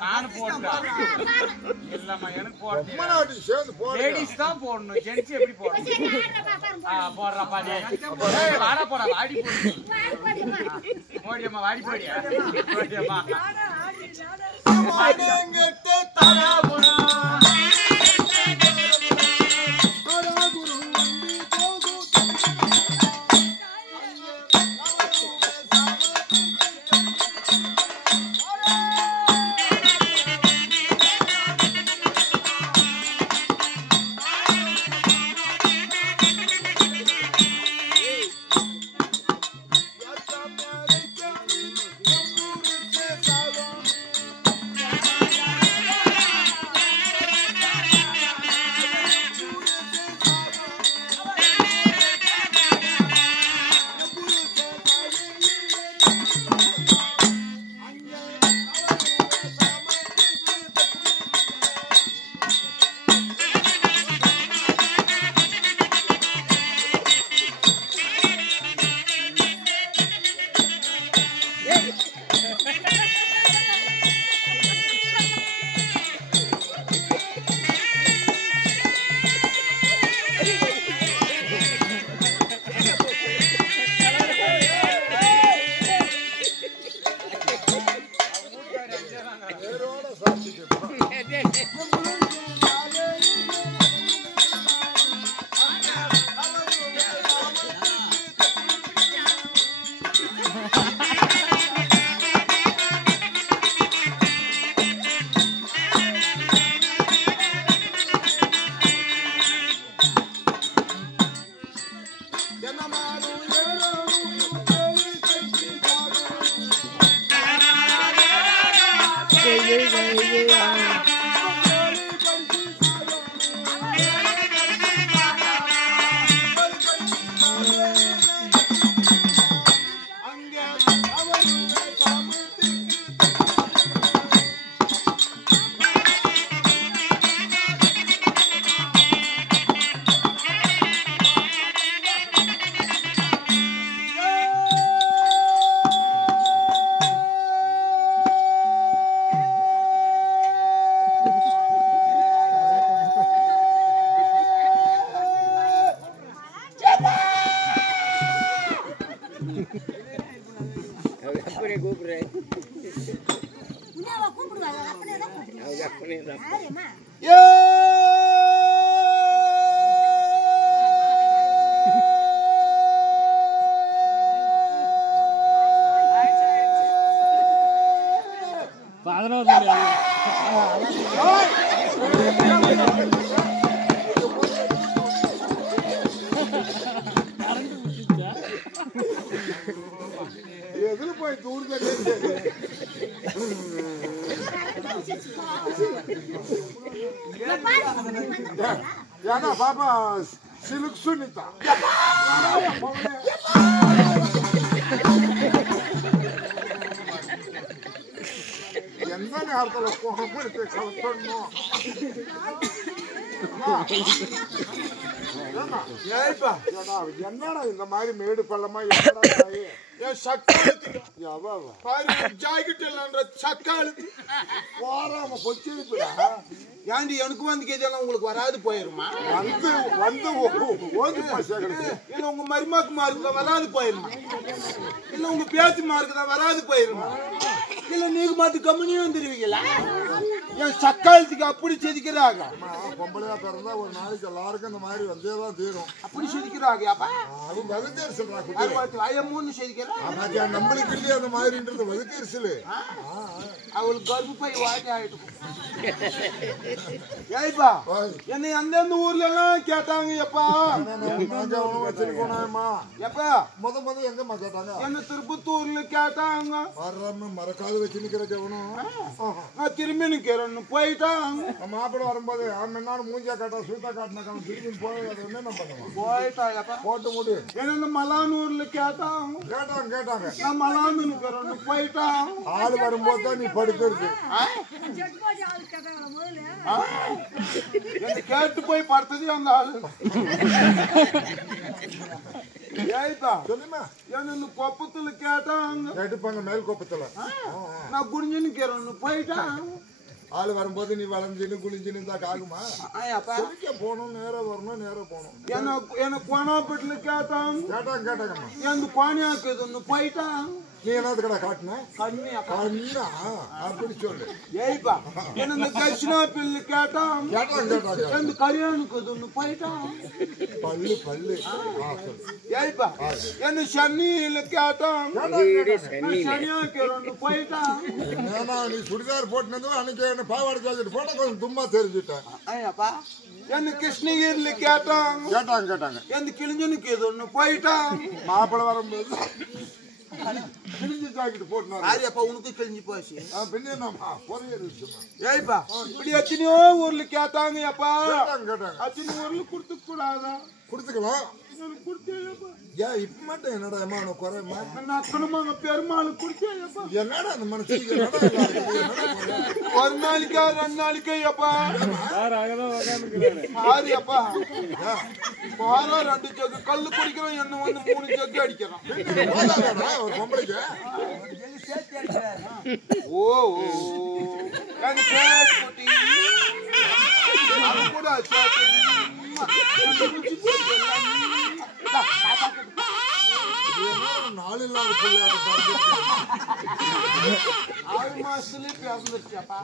நானு போட்டேன் இல்லம்மா எனக்கு போடுறேன் லேடிஸ் தான் போடணும் ஜென்ஸ் எப்படி போடணும் போடுறா பாடி வாடா போடா வாடி போடியம்மா வாடி போடியா போடியம்மா Yana Baba Siluk Sunita. Yana hartalo kohomurte kaltonno. Yana, yaipa. Yana இந்த மாதிரி மேடு பள்ளமா என்னடா தாயே? ஏ சக்காலத்து. யா பாபா. பாரு ஜாக்கெட் இல்லன்ற சக்காலத்து. வாராம பொச்சிருக்குடா. ஏண்டி எனக்கு வந்து கேதெல்லாம் உங்களுக்கு வராது போயிருமா வந்து ஓதி பாசகறது இல்ல உங்க மருமக்கு மார்க்கு வராது போயிருமா இல்ல உங்க பேத்தி மார்க்கு தான் வராது போயிருமா இல்ல நீங்க மாத்து கம்பெனியே வந்துருவீங்களா ஏன் சக்காலத்துக்கு அப்படி செதிக்கிறாங்க பொம்பளையா பிறந்தா ஒரு நாளைக்கு எல்லாருக்கும் இந்த மாதிரி வந்தே தான் தீரும் அப்படி செதிக்கிறாங்க அப்பா அது வலுத்தேர் சொல்றாங்க அறுவாட்டு ஐயம்மூன்னு செதிக்கிறாங்க ஆமாஜா நம்மளுக்கு இல்லையே அந்த மாதிரின்றது வலுத்தேர்சல் அவளுக்கு கர்ப்பப்பை வாட்டி ஆயிட்டு ஏய்ப்பா என்னை அந்தந்த ஊர்ல எல்லாம் கேட்டாங்க எப்பா வச்சிருக்கோம்மா எப்பா முத எங்கம்மா கேட்டாங்க என்ன திருப்பத்தூர்ல கேட்டாங்க வர்றன்னு மறக்காது வச்சு நிக்கிற கவனம் நான் திரும்பி நிக்கிறேன்னு போயிட்டாங்க மாப்பிள்ள வரும்போது அவன் என்னாலும் மூஞ்சா காட்டா சூத்தா காட்டினா திரும்பி போய் அதை என்ன பண்ணுவான் போயிட்டாங்கப்பா போட்டு முடி என்ன மலானூர்ல கேட்டாங்க நான் மலாந்து நிக்கிறேன்னு போயிட்டாங்க ஆள் வரும்போது தான் நீ படுக்கிறது என்ன கேட்டு போய் படுத்தது அந்த ஆளு ஏய்ப்பா சொல்லுமா என்ன கொப்பத்துல கேட்டாங்க கேட்டுப்பாங்க மேல் கோப்பத்துல நான் குடிஞ்சுன்னு கேறேன் போயிட்டான் ஆளு வரும்போது நீ வளைஞ்சின்னு குளிஞ்சின்னு இருந்தா ஆகுமா போகணும் நேரம் வரணும் நேரம் போகணும் என்ன கோணாப்பட்டுல கேட்டாங்க கேட்டாங்கம்மா எந்த கோணியாக்குதுன்னு போயிட்டான் நீ என்னது கடை காட்டின கண்ணா அப்படி சொல்லு ஏய்ப்பா என்ன கட்சினா பில்லு கேட்டான் எந்த கல்யாணுக்குதுன்னு போயிட்டான் பல்லு ஏய்ப்பா என்ன சன்னியில கேட்டான் சனியாக்கிறோன்னு போயிட்டான் என்னன்னா நீ சுடிதார் போட்டுனதும் அன்னைக்கு என்ன பாவாடை ஜாக்கெட் போட்ட கொஞ்சம் தும்மா தெரிஞ்சுட்டேன் ஐயாப்பா என்ன கிருஷ்ணகிரில கேட்டாங்க எந்த கிழிஞ்சனுக்கு எதுன்னு போயிட்டான் மாப்பிள்ளை வரும்போது கிழிஞ்சு ஜாக்கெட் போட்டுனாரு யாரியப்பா உனக்கு கிழிஞ்சு போச்சு பின்னா ஒரே விஷயமா ஏய்ப்பா இப்படி எத்தனையோ ஊர்ல கேட்டாங்க அப்பா கேட்டாங்க அத்தனை ஊர்ல கொடுத்து கூடாதா கொடுத்துக்கலாம் கொடுத்தேப்பா ஏன் இப்ப மட்டும் என்னடா ஏமா குறைமா அக்கணமாக பெருமாள் கொடுத்தேப்பா என்னடா அந்த மனுஷனுக்கு ஒரு நாளைக்கா 2 நாளைக்கா அப்பா ஆரியப்பா பாரா 2 ஜக்கு கல்லு குடிக்கிறோம் என்ன வந்து 3 ஜக்கு அடிக்கிறான் ஒரு பொம்பளைக்கு ஓ கண் கேட் குட்டி அது கூட சாப்பிட்டு நாள் இல்லாத பிள்ளையாட்ட 6 மாசத்துலயே பேசந்துருச்சாப்பா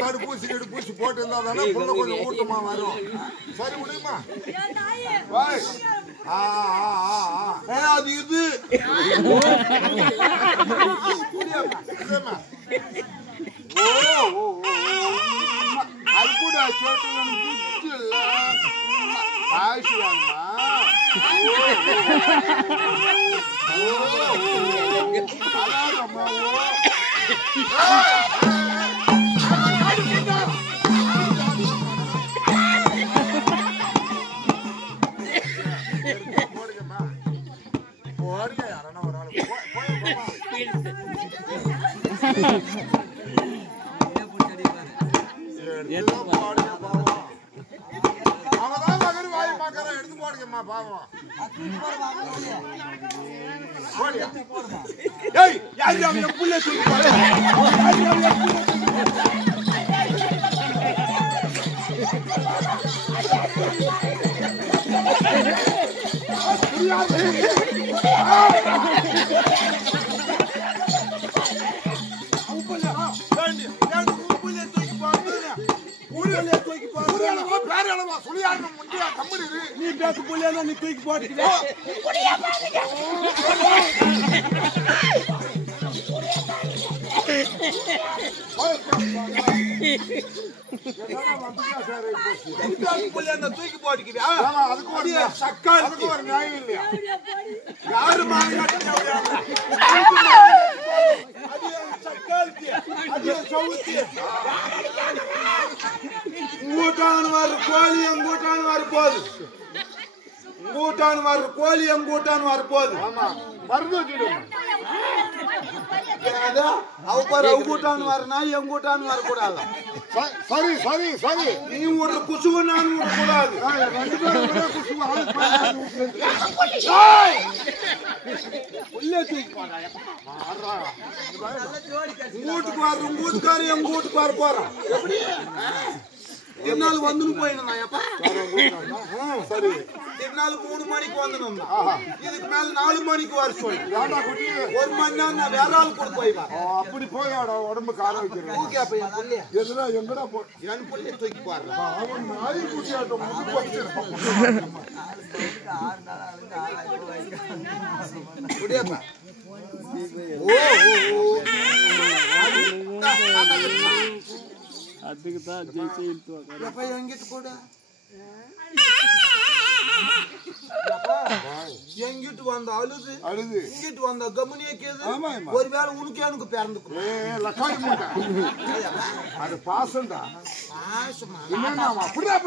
தடுப்பூசி கடுப்பூசி போட்டு இருந்தா தானே புள்ள கொஞ்சம் ஊட்டமா வரும் சரி முடியுமா அது இது அது கூட போடுங்க யாரா ஒரு ஆள் எடுத்து போடுங்கம்மா பாவம் புள்ள சொல்லி நீ பேச புள்ளியா நீ தூக்கி போட்டு தூக்கி போட்டுக்கிறியா அதுக்கு ஒரு அதுக்கு ஒரு நியாயம் இல்லையா யாரு கூட்டான் வர கோழி எங்கூட்டான் வரப்போகுது கூட்டான் வர கோழி எங்கூட்டான் வரப்போகுது ஆமா மருந்து வச்சுடுங்க அவ பாரு அவ கூட்டான் வரனா எங்கூட்டான் வரக்கூடாது சரி சரி சரி நீ ஒரு குசுவ நான் விடக்கூடாது வீட்டுக்கு வர உங்க வீட்டுக்காரு எங்க வீட்டுக்கு வர போறான் திருநாள் வந்துன்னு போயிடணும் சரி திருநாள் 3 மணிக்கு வந்துடும் இதுக்கு மேல 4 மணிக்கு வர சொல்லி 1 மணி நேரம் நான் வேற ஆள் கூட போய்வா அப்படி போய் உடம்புக்கு ஆரோக்கியம் ஓகே அப்ப என் புள்ளைய எதுனா எங்கடா போ என் புள்ளைய தூக்கி பாரு அவன் நாய் குட்டியாட்டம் முடியாப்பா அதுக்கு தான் ஜெயிச்சு இழுத்து அப்ப எங்கிட்டு கூட எங்கிட்டு வந்த அழுது இங்கிட்டு வந்த கம்முனியே கேது ஒருவேளை உனக்கு எனக்கு பிறந்துக்கும் அது பாசம்டா அப்படியா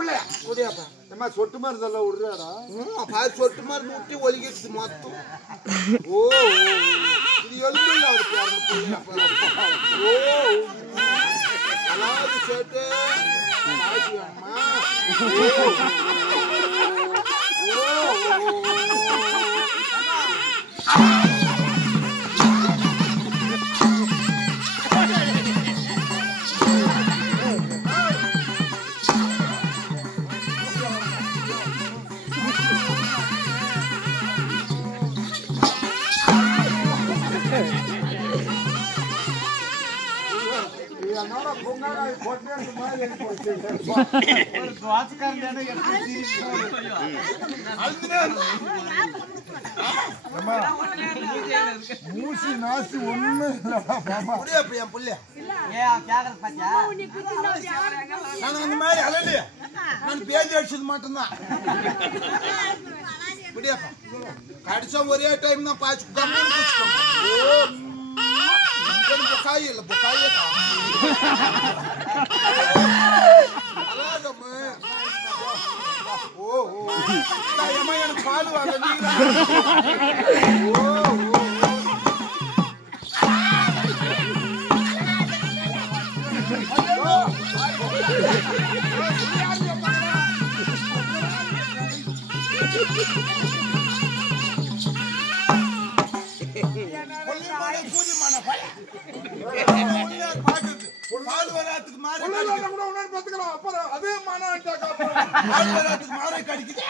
சொட்டு மருந்தெல்லாம் விடுறாடா சொட்டு மருந்து விட்டு ஒலிக்கிட்டு மொத்தம் ஓ இது எலும்பு அது பிறந்து ஓ அதாவது சேட்டு அம்மா என்னோட பொங்கலாய் பொட்டேன்னு மாதிரி போச்சு. ஒரு துவாசக்காரன் எப்படி மூசி நாசி ஒண்ணு இல்லடா பாப்பா. என் புள்ளையா நான் நான் அந்த மாதிரி அழலையே நான் பேஜ் அடிச்சது மட்டும்தான் முடியாப்பா கடிச்சா ஒரே டைம் தான் பாய்ச்சி புக்காய் இல்லை புக்காயே ஓ எனக்கு பால் வாங்க பால் வராத்துக்கு மாறி கூட உடனே பார்த்துக்கலாம். அப்புறம் அதே மானம் பால் வராத்துக்கு மாறி கடிக்குது